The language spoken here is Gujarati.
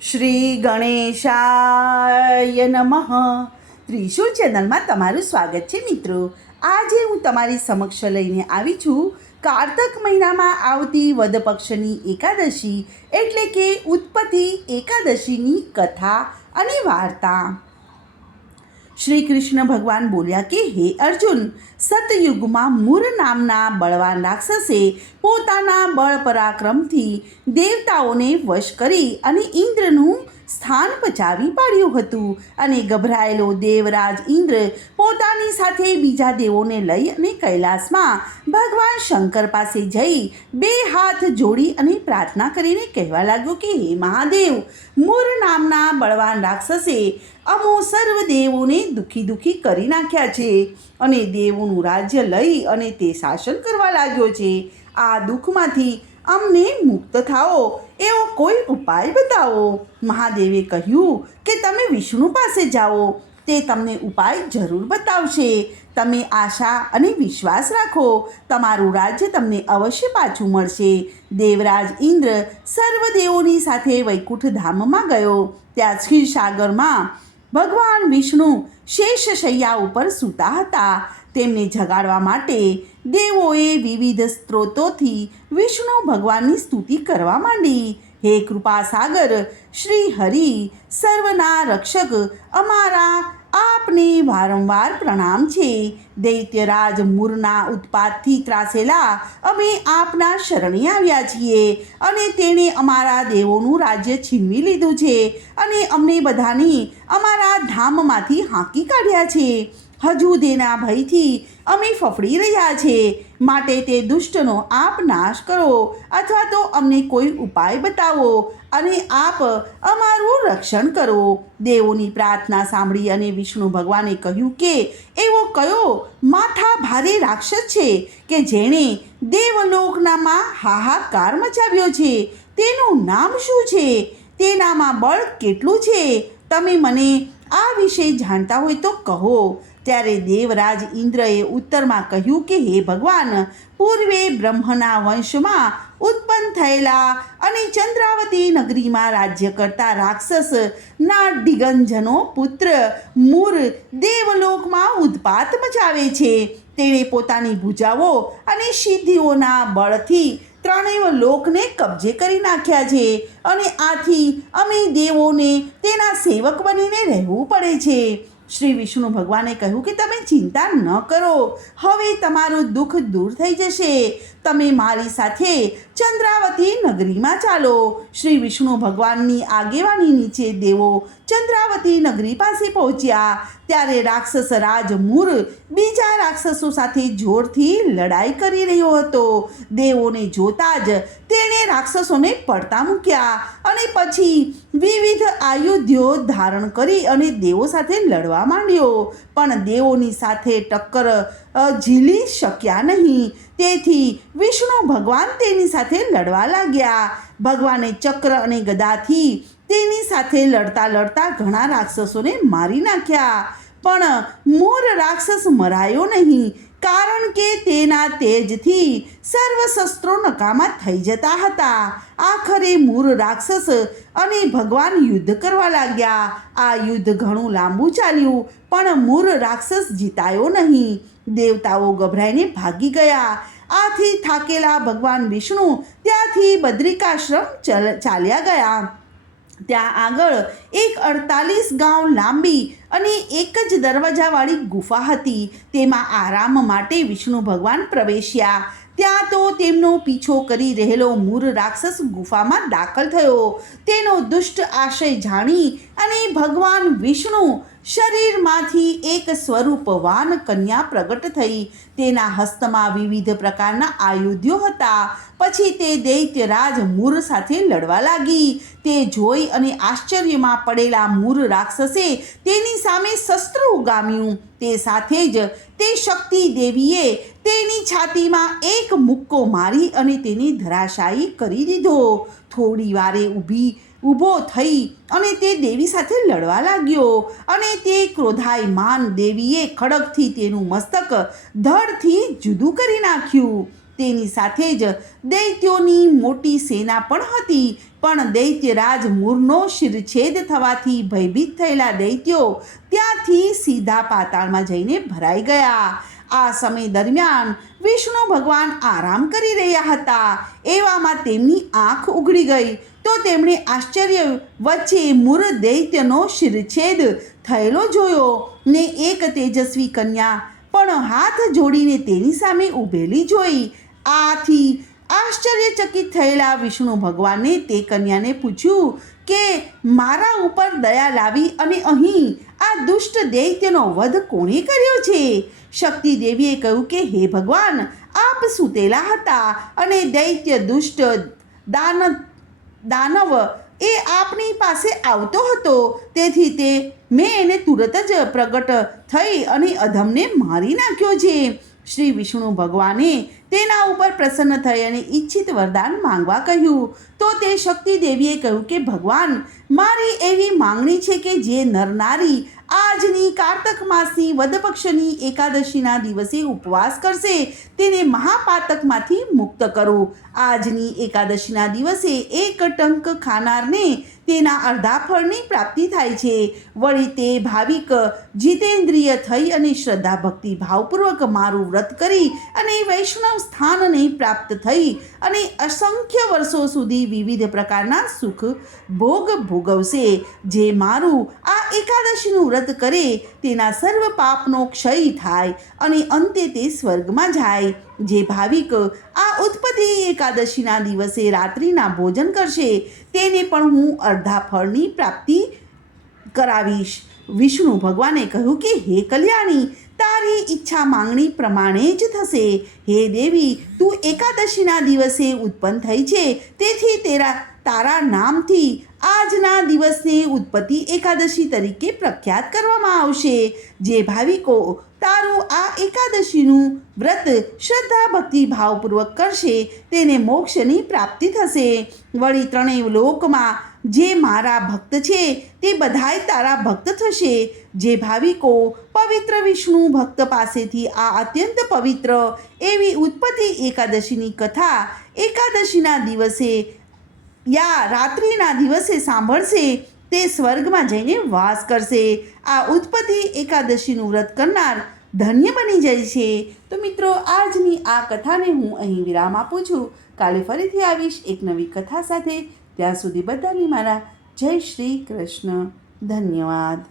શ્રી ગણેશાય નમઃ. ત્રિશુલ ચેનલમાં તમારું સ્વાગત છે મિત્રો. આજે હું તમારી સમક્ષ લઈને આવી છું કારતક મહિનામાં આવતી વદ પક્ષની એકાદશી એટલે કે ઉત્પત્તિ એકાદશીની કથા અને વાર્તા. શ્રી કૃષ્ણ ભગવાન બોલ્યા કે હે અર્જુન, સતયુગમાં મૂર નામના બળવાન રાક્ષસે પોતાના બળ પરાક્રમથી દેવતાઓને વશ કરી અને ઇન્દ્રનું સ્થાન પચાવી પાડ્યું હતું. અને ગભરાયેલો દેવરાજ ઇન્દ્ર પોતાની સાથે બીજા દેવોને લઈ અને કૈલાસમાં ભગવાન શંકર પાસે જઈ બે હાથ જોડી અને પ્રાર્થના કરીને કહેવા લાગ્યો કે હે મહાદેવ, મૂર નામના બળવાન રાક્ષસે અમો સર્વ દેવોને દુઃખી કરી નાખ્યા છે અને દેવોનું રાજ્ય લઈ અને તે શાસન કરવા લાગ્યો છે. આ દુઃખમાંથી અમને મુક્ત થાઓ એવો કોઈ ઉપાય બતાવો. મહાદેવે કહ્યું કે તમે વિષ્ણુ પાસે જાઓ, તે તમને ઉપાય જરૂર બતાવશે. તમે આશા અને વિશ્વાસ રાખો, તમારું રાજ્ય તમને અવશ્ય પાછું મળશે. દેવરાજ ઇન્દ્ર સર્વદેવોની સાથે વૈકુંઠ ધામમાં ગયો. ત્યાં ક્ષીરસાગરમાં ભગવાન વિષ્ણુ શેષશૈયા ઉપર સૂતા હતા. તેમને જગાડવા માટે દેવોએ વિવિધ સ્ત્રોતોથી વિષ્ણુ ભગવાનની સ્તુતિ કરવા માંડી. હે કૃપાસાગર શ્રી હરિ, સર્વના રક્ષક, અમારા આપને વારંવાર પ્રણામ છે. દૈત્યરાજ મૂરના ઉત્પાતથી ત્રાસેલા અમે આપના શરણે આવ્યા છીએ અને તેણે અમારા દેવોનું રાજ્ય છીનવી લીધું છે અને અમને બધાને અમારા ધામમાંથી હાંકી કાઢ્યા છે. હજુ તેના ભયથી અમે ફફડી રહ્યા છે. માટે તે દુષ્ટનો આપ નાશ કરો અથવા તો અમને કોઈ ઉપાય બતાવો અને આપ અમારું રક્ષણ કરો. દેવોની પ્રાર્થના સાંભળી અને વિષ્ણુ ભગવાને કહ્યું કે એવો કયો માથા ભારે રાક્ષસ છે કે જેણે દેવલોકનામાં હાહાકાર મચાવ્યો છે? તેનું નામ શું છે? તેનામાં બળ કેટલું છે? તમે મને આ વિશે જાણતા હોય તો કહો. ત્યારે દેવરાજ ઇન્દ્રએ ઉત્તરમાં કહ્યું કે હે ભગવાન, પૂર્વે બ્રહ્મના વંશમાં ઉત્પન્ન થયેલા અને ચંદ્રાવતી નગરીમાં રાજ્ય કરતા રાક્ષસ નાડિગંજનો પુત્ર મૂર દેવલોકમાં ઉત્પાત મચાવે છે. તેણે પોતાની ભુજાઓ અને સિદ્ધિઓના બળથી ત્રણેય લોકને કબજે કરી નાખ્યા છે અને આથી અમે દેવોને તેના સેવક બનીને રહેવું પડે છે. શ્રી વિષ્ણુ ભગવાને કહ્યું કે તમે ચિંતા ન કરો, હવે તમારું દુઃખ દૂર થઈ જશે. તમે મારી સાથે ચંદ્રાવતી નગરીમાં ચાલો. શ્રી વિષ્ણુ ભગવાનની આગેવાની નીચે દેવો ચંદ્રાવતી નગરી પાસે પહોંચ્યા. ત્યારે રાક્ષસ રાજ મૂર બીજા રાક્ષસો સાથે જોરથી લડાઈ કરી રહ્યો હતો. દેવોને જોતા જ તેણે રાક્ષસોને પડતા મૂક્યા અને પછી વિવિધ આયુધો ધારણ કરી અને દેવો સાથે લડવા માંડ્યો. પણ દેવોની સાથે ટક્કર ઝીલી શક્યા નહીં. તેથી વિષ્ણુ ભગવાન તેની સાથે લડવા લાગ્યા. ભગવાને ચક્ર અને ગદાથી તેની સાથે લડતા લડતા ઘણા રાક્ષસોને મારી નાખ્યા. પણ મૂર રાક્ષસ મરાયો નહીં, કારણ કે તેના તેજથી સર્વ શસ્ત્રો નકામા થઈ જતા હતા. આખરે મૂર રાક્ષસ અને ભગવાન યુદ્ધ કરવા લાગ્યા. આ યુદ્ધ ઘણું લાંબુ ચાલ્યું, પણ મૂર રાક્ષસ જીતાયો નહીં. દેવતાઓ ગભરાઈને ભાગી ગયા. આથી થાકેલા ભગવાન વિષ્ણુ ત્યાંથી બદ્રિકાશ્રમ ચાલ્યા ગયા. ત્યાં આગળ એક 48 ગાંવ લાંબી અને એક જ દરવાજાવાળી ગુફા હતી. તેમાં આરામ માટે વિષ્ણુ ભગવાન પ્રવેશ્યા. ત્યાં તો તેમનો પીછો કરી રહેલો મૂર રાક્ષસ ગુફામાં દાખલ થયો. તેનો દુષ્ટ આશય જાણી અને ભગવાન વિષ્ણુ શરીરમાંથી એક સ્વરૂપવાન કન્યા પ્રગટ થઈ. તેના હસ્તમાં વિવિધ પ્રકારના આયુધો હતા. પછી તે દૈત્યરાજ મૂર સાથે લડવા લાગી. તે જોઈ અને આશ્ચર્યમાં પડેલા મૂર રાક્ષસે તેની સામે શસ્ત્ર ઉગામ્યું. તે સાથે જ તે શક્તિ દેવીએ તેની છાતીમાં એક મુક્કો મારી અને તેને ધરાશાયી કરી દીધો. થોડી વારે ઊભો થઈ અને તે દેવી સાથે લડવા લાગ્યો અને તે ક્રોધાયમાન દેવીએ ખડગથી તેનું મસ્તક ધડથી જુદું કરી નાખ્યું. તેની સાથે જ દૈત્યોની મોટી સેના પણ હતી. પણ દૈત્યરાજ મૂરનો શિરછેદ થવાથી ભયભીત થયેલા દૈત્યો ત્યાંથી સીધા પાતાળમાં જઈને ભરાઈ ગયા. આ સમય દરમિયાન વિષ્ણુ ભગવાન આરામ કરી રહ્યા હતા. એવામાં તેમની આંખ ઉઘડી ગઈ તો તેમણે આશ્ચર્ય વચ્ચે મૂર દૈત્યનો શિરછેદ થયેલો જોયો ને એક તેજસ્વી કન્યા પણ હાથ જોડીને તેની સામે ઊભેલી જોઈ. આથી આશ્ચર્યચકિત થયેલા વિષ્ણુ ભગવાને તે કન્યાને પૂછ્યું કે મારા ઉપર દયા લાવી અને અહીં આ દુષ્ટ દૈત્યનો વધ કોણે કર્યો છે? શક્તિ દેવીએ કહ્યું કે હે ભગવાન, આપ સૂતેલા હતા અને દૈત્ય દુષ્ટ દાનવ એ આપની પાસે આવતો હતો. તેથી મેં એને તુરત જ પ્રગટ થઈ અને અધમને મારી નાખ્યો છે. શ્રી વિષ્ણુ ભગવાને તેના ઉપર પ્રસન્ન થઈ અને ઈચ્છિત વરદાન માંગવા કહ્યું. તો તે શક્તિ દેવીએ કહ્યું કે ભગવાન, મારી એવી માંગણી છે કે જે નરનારી આજની કારતક માસની વદ પક્ષની એકાદશીના દિવસે ઉપવાસ કરશે તેને મહાપાતકમાંથી મુક્ત કરો. આજની એકાદશીના દિવસે એક ટંક ખાનારને તેના અડધા ફળની પ્રાપ્તિ થાય છે. વળી તે ભાવિક જીતેન્દ્રિય થઈ અને શ્રદ્ધા ભક્તિ ભાવપૂર્વક મારું વ્રત કરી અને વૈષ્ણવ સ્થાનને પ્રાપ્ત થઈ અને અસંખ્ય વર્ષો સુધી વિવિધ પ્રકારના સુખ ભોગ ભોગવશે. જે મારું આ એકાદશીનું વ્રત કરે તેના સર્વ પાપનો ક્ષય થાય અને અંતે તે સ્વર્ગમાં જાય. જે ભાવિક આ ઉત્પત્તિ એકાદશીના દિવસે રાત્રિના ભોજન કરશે તેને પણ હું અડધા ફળની પ્રાપ્તિ કરાવીશ. વિષ્ણુ ભગવાને કહ્યું કે હે કલ્યાણી, તારી ઈચ્છા માંગણી પ્રમાણે જ થશે. હે દેવી, તું એકાદશીના દિવસે ઉત્પન્ન થઈ છે તેથી તારા નામથી આજના દિવસને ઉત્પત્તિ એકાદશી તરીકે પ્રખ્યાત કરવામાં આવશે. જે ભાવિકો તારું આ એકાદશીનું વ્રત શ્રદ્ધા ભક્તિ ભાવપૂર્વક કરશે તેને મોક્ષની પ્રાપ્તિ થશે. વળી ત્રણેય લોકમાં જે મારા ભક્ત છે તે બધાય તારા ભક્ત થશે. જે ભાવિકો પવિત્ર વિષ્ણુ ભક્ત પાસેથી આ અત્યંત પવિત્ર એવી ઉત્પત્તિ એકાદશીની કથા એકાદશીના દિવસે યા રાત્રિના દિવસે સાંભળશે તે સ્વર્ગમાં જઈને વાસ કરશે. આ ઉત્પત્તિ એકાદશીનું વ્રત કરનાર ધન્ય બની જાય છે. તો મિત્રો, આજની આ કથાને હું અહીં વિરામ આપું છું. કાલે ફરીથી આવીશ એક નવી કથા સાથે. ત્યાં સુધી બધાને મારા જય શ્રી કૃષ્ણ. ધન્યવાદ.